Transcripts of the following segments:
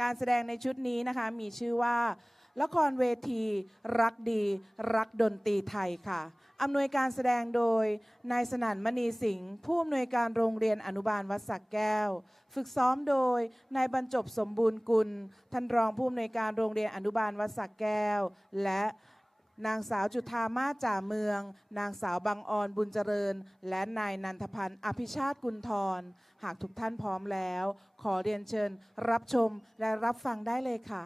การแสดงในชุดนี้นะคะมีชื่อว่าละครเวทีรักดีรักดนตรีไทยค่ะ อำนวยการแสดงโดย นายสนั่นมณีสิงห์ผู้อำนวยการโรงเรียนอนุบาลวัดสักแก้ว ฝึกซ้อมโดย นายบรรจบสมบูรณ์กุล ท่านรองผู้อำนวยการโรงเรียนอนุบาลวัดสักแก้ว และ นางสาวจุธามาจ่าเมือง นางสาวบางออนบุญเจริญ และนายนันทพันธ์อภิชาติกุลทร หากทุกท่านพร้อมแล้ว ขอเรียนเชิญ รับชมและรับฟังได้เลยค่ะ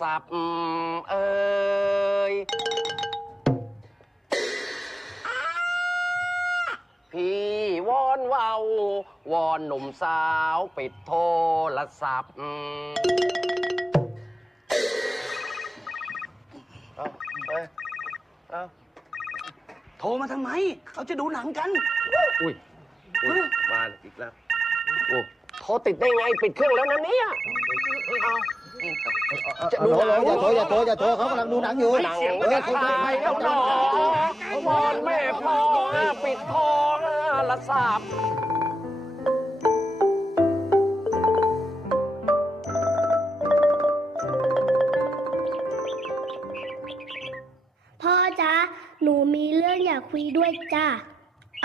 ศัพท์เอ่ยพี่วอนเวาวอนหนุ่มสาวปิดโทรศัพท์เอาเอ้ยเอาโทรมาทำไม เขาจะดูหนังกัน อุ้ยอุ้ยมาอีกแล้ว โอ้โทรติดได้ไง ปิดเครื่องแล้วนะเนี่ยเอาจะ ดูหนังอย่าโทรอย่าโทรอย่าโทรเขากำลังดูหนังอยู่หนังจะตายแล้วหนอวอนแม่พ่อปิดทองละสาบพ่อจ๊ะ หนูมีเรื่องอยากคุยด้วยจ้า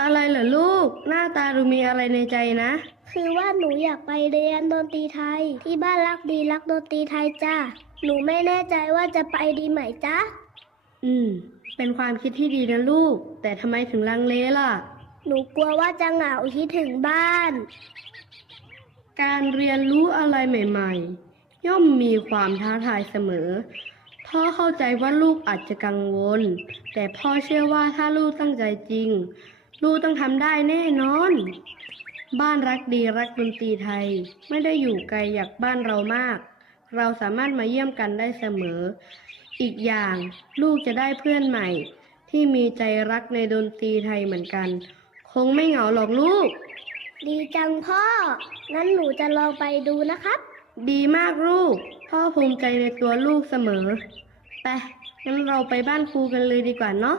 อะไรเหรอลูก หน้าตาดูมีอะไรในใจนะ คือว่าหนูอยากไปเรียนดนตรีไทย ที่บ้านรักดีรักดนตรีไทยจ้าหนูไม่แน่ใจว่าจะไปดีไหมจ๊ะ อืม เป็นความคิดที่ดีนะลูก แต่ทำไมถึงลังเลล่ะ หนูกลัวว่าจะเหงาคิดถึงบ้าน การเรียนรู้อะไรใหม่ๆ ย่อมมีความท้าทายเสมอ พ่อเข้าใจว่าลูกอาจจะกังวล แต่พ่อเชื่อว่าถ้าลูกตั้งใจจริง ลูกต้องทำได้แน่นอน บ้านรักดีรักดนตรีไทย ไม่ได้อยู่ไกลจากบ้านเรามาก เราสามารถมาเยี่ยมกันได้เสมอ อีกอย่างลูกจะได้เพื่อนใหม่ ที่มีใจรักในดนตรีไทยเหมือนกัน คงไม่เหงาหรอกลูก ดีจังพ่อ งั้นหนูจะลองไปดูนะครับ ดีมากลูก พ่อภูมิใจในตัวลูกเสมอ ไปงั้นเราไปบ้านครูกันเลยดีกว่าเนาะ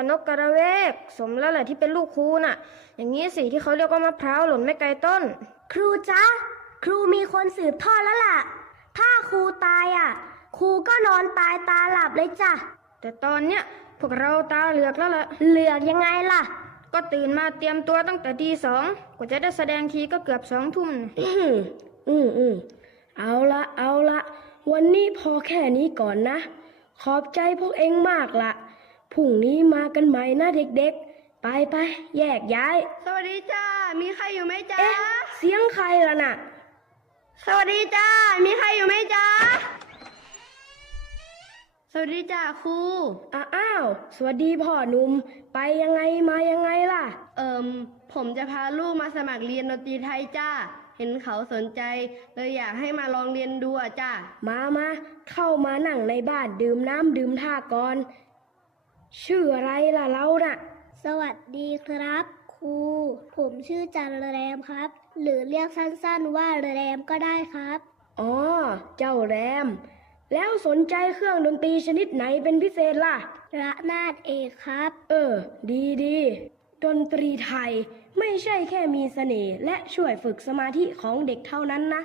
กับนกกระเวก สมแล้วแหละที่เป็นลูกครูน่ะ อย่างนี้สิที่เขาเรียกว่ามะพร้าวหล่นไม่ไกลต้น ครูจ๊ะครูมีคนสืบทอดแล้วล่ะ ถ้าครูตายอะ ครูก็นอนตายตาหลับเลยจ้ะ แต่ตอนเนี้ยพวกเราตาเหลือกแล้วล่ะ เหลือกยังไงล่ะ ก็ตื่นมาเตรียมตัวตั้งแต่ตีสองกว่าจะได้แสดงทีก็เกือบสองทุ่ม อืมอืมอืมเอาละเอาละ วันนี้พอแค่นี้ก่อนนะ ขอบใจพวกเองมากละ พรุ่งนี้มากันใหม่นะเด็กๆ ไปไปแยกย้าย สวัสดีจ้า มีใครอยู่ไหมจ้า เอ๊ะ เสียงใครล่ะน่ะ สวัสดีจ้า มีใครอยู่ไหมจ้า สวัสดีจ้าครูอ้าอ้าว สวัสดีพ่อหนุ่ม ไปยังไงมายังไงล่ะ เอิมผมจะพาลูกมาสมัครเรียนดนตรีไทยจ้า เห็นเขาสนใจเลยอยากให้มาลองเรียนดูอะจ้า มามา เข้ามานั่งในบ้านดื่มน้ำดื่มท่าก่อน ชื่ออะไรล่ะเราน่ะ สวัสดีครับ ครู ผมชื่อจันแรมครับ หรือเรียกสั้นๆว่าแรมก็ได้ครับ อ๋อ เจ้าแรม แล้วสนใจเครื่องดนตรีชนิดไหนเป็นพิเศษล่ะ ระนาดเอกครับ เออ ดีดีดนตรีไทยไม่ใช่แค่มีเสน่ห์และช่วยฝึกสมาธิของเด็กเท่านั้นนะ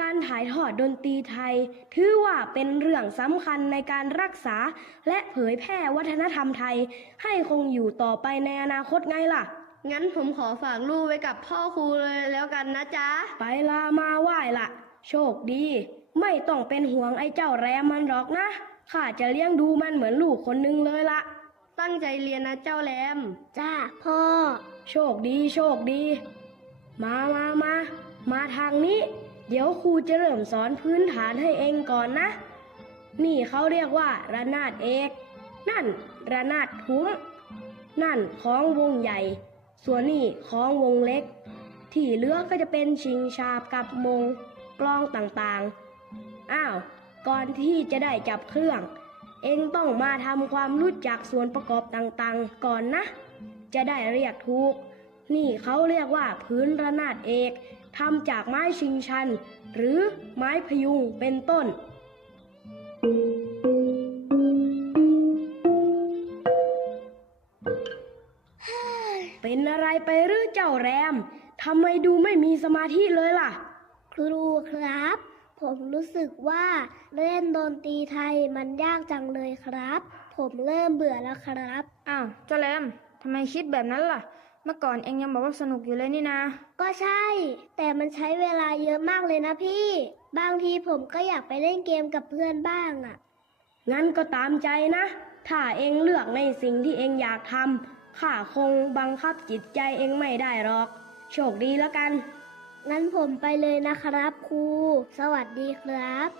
การถ่ายทอดดนตรีไทย ถือว่าเป็นเรื่องสำคัญในการรักษา และเผยแพร่วัฒนธรรมไทย ให้คงอยู่ต่อไปในอนาคตไงล่ะ งั้นผมขอฝากลูกไว้กับพ่อครูเลยแล้วกันนะจ๊ะ ไปลามาไหว้ละโชคดี ไม่ต้องเป็นห่วงไอ้เจ้าแรมมันหรอกนะข้าจะเลี้ยงดูมันเหมือนลูกคนนึงเลยละตั้งใจเรียนนะเจ้าแรม จ้าพ่อ โชคดีโชคดี มามามามาทางนี้ เดี๋ยวครูจะเริ่มสอนพื้นฐานให้เองก่อนนะ นี่เขาเรียกว่าระนาดเอก นั่นระนาดทุ้ม นั่นของวงใหญ่ ส่วนนี่ของวงเล็ก ที่เหลือก็จะเป็นชิงชาบกับมงกลองต่างๆ อ้าว ก่อนที่จะได้จับเครื่อง เองต้องมาทำความรู้จักส่วนประกอบต่างๆ ก่อนนะ จะได้เรียกถูก นี่เขาเรียกว่าพื้นระนาดเอก ทำจากไม้ชิงชัน หรือไม้พยุงเป็นต้น เป็นอะไรไปหรือเจ้าแรมทำไมดูไม่มีสมาธิเลยล่ะ ครูครับ ผมรู้สึกว่าเล่นดนตรีไทยมันยากจังเลยครับ ผมเริ่มเบื่อแล้วครับ อ้าวเจ้าแรมทำไมคิดแบบนั้นล่ะ เมื่อก่อนเองยังบอกว่าสนุกอยู่เลยนี่นะ ก็ใช่ แต่มันใช้เวลาเยอะมากเลยนะพี่ บางทีผมก็อยากไปเล่นเกมกับเพื่อนบ้างอะ่ะงั้นก็ตามใจนะ ถ้าเองเลือกในสิ่งที่เองอยากทำข้าคงบังคับจิตใจเองไม่ได้หรอก โชคดีแล้วกัน งั้นผมไปเลยนะครับครู สวัสดีครับ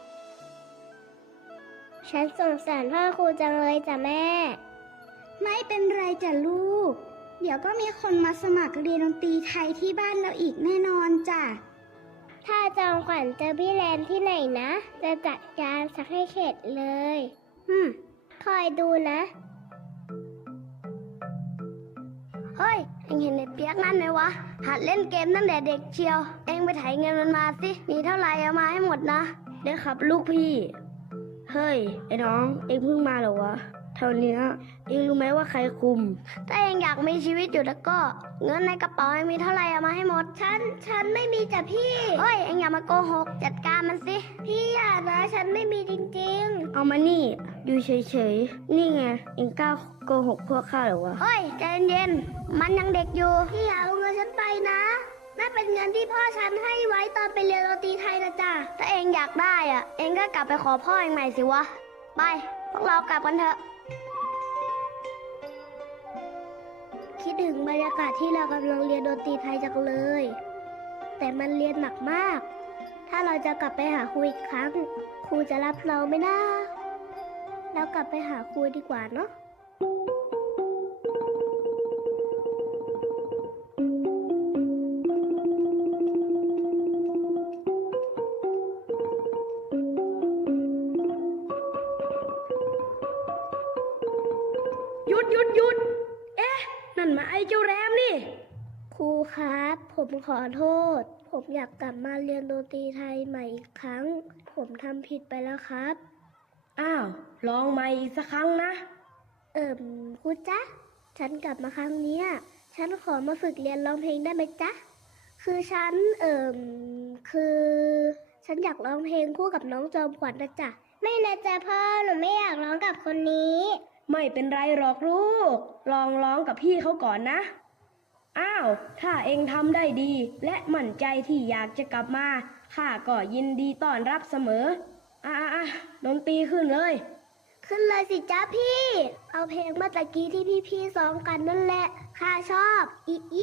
ฉันสงสารพ่อครูจังเลยจ้ะแม่ ไม่เป็นไรจ้ะลูก เดี๋ยวก็มีคนมาสมัครเรียนดนตรีไทยที่บ้านเราอีกแน่นอนจ้ะ ถ้าจองขวัญเจอพี่แรมที่ไหนนะ จะจัดการสักให้เข็ดเลยฮึมคอยดูนะ เฮ้ย เอ็งเห็นไอ้เปียกนั่นไหมวะ หัดเล่นเกมตั้งแต่เด็กเชียว เอ็งไปไถเงินมันมาสิ มีเท่าไหร่เอามาให้หมดนะ ได้ครับลูกพี่ เฮ้ย ไอ้น้อง เองเพิ่งมาเหรอวะ เท่านี้เองรู้ไหมว่าใครคุม ถ้าเอ็งอยากมีชีวิตอยู่แล้วก็ เงินในกระเป๋าเอ็งมีเท่าไหร่เอามาให้หมด ฉัน ฉันไม่มีจ้ะพี่ เฮ้ย เอ็งอย่ามาโกหก จัดการมันสิ พี่อย่านะ ฉันไม่มีจริงเอามานี่ อยู่เฉยๆ นี่ไง เองกล้าโกหกพวกข้าเหรอวะๆเฮ้ย ใจเย็นๆ มันยังเด็กอยู่ พี่อย่าเอาเงินฉันไปนะนั่นเป็นเงินที่พ่อฉันให้ไว้ตอนไปเรียนดนตรีไทยนะจ๊ะถ้าเอ็งอยากได้อะเอ็งก็กลับไปขอพ่อเอ็งใหม่สิวะ ไป พวกเรากลับกันเถอะ คิดถึงบรรยากาศที่เรากำลังเรียนดนตรีไทยจังเลย แต่มันเรียนหนักมาก ถ้าเราจะกลับไปหาครูอีกครั้ง ครูจะรับเราไหมนะเรากลับไปหาครูดีกว่าเนาะ ผมขอโทษ ผมอยากกลับมาเรียนดนตรีไทยใหม่อีกครั้ง ผมทำผิดไปแล้วครับ อ้าว ลองใหม่อีกสักครั้งนะ เอิ่มครูจ๊ะ ฉันกลับมาครั้งเนี้ย ฉันขอมาฝึกเรียนร้องเพลงได้ไหมจ๊ะ คือฉัน เอิ่ม คือ ฉันอยากร้องเพลงคู่กับน้องจอมขวัญนะจ๊ะ ไม่นะจ๊ะพ่อ หนูไม่อยากร้องกับคนนี้ ไม่เป็นไรหรอกลูก ลองร้องกับพี่เขาก่อนนะ อ้าว ถ้าเองทำได้ดี และมั่นใจที่อยากจะกลับมาข้าก็ยินดีต้อนรับเสมอ อะอะดนตรีขึ้นเลย ขึ้นเลยสิจ้าพี่ เอาเพลงเมื่อตะกี้ที่พี่ๆซ้อมกันนั่นแหละข้าชอบ อีอี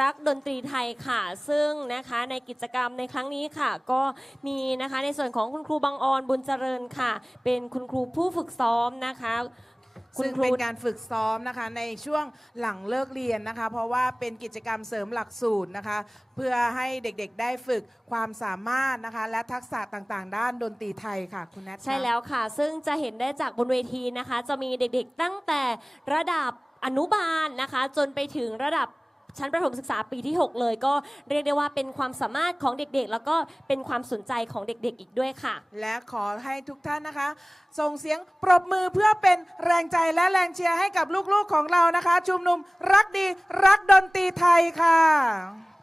รักดีรักดนตรีไทยค่ะ ซึ่งนะคะในกิจกรรมในครั้งนี้ค่ะ ก็มีนะคะในส่วนของคุณครูบางออนบุญเจริญค่ะ เป็นคุณครูผู้ฝึกซ้อมนะคะคุณซึ่งครูเป็นการฝึกซ้อมนะคะในช่วงหลังเลิกเรียนนะคะ เพราะว่าเป็นกิจกรรมเสริมหลักสูตรนะคะ เพื่อให้เด็กๆได้ฝึกความสามารถนะคะ และทักษะต่างๆ ด้านดนตรีไทยค่ะคุณแนทคะใช่แล้วค่ะ ซึ่งจะเห็นได้จากบนเวทีนะคะ จะมีเด็กๆตั้งแต่ระดับอนุบาลนะคะ จนไปถึงระดับ ชั้นประถมศึกษาปีที่ 6 เลย ก็เรียกได้ว่าเป็นความสามารถของเด็กๆ แล้วก็เป็นความสนใจของเด็กๆ อีกด้วยค่ะ และขอให้ทุกท่านนะคะ ส่งเสียงปรบมือเพื่อเป็นแรงใจและแรงเชียร์ให้กับลูกๆของเรานะคะ ชุมนุมรักดีรักดนตรีไทยค่ะ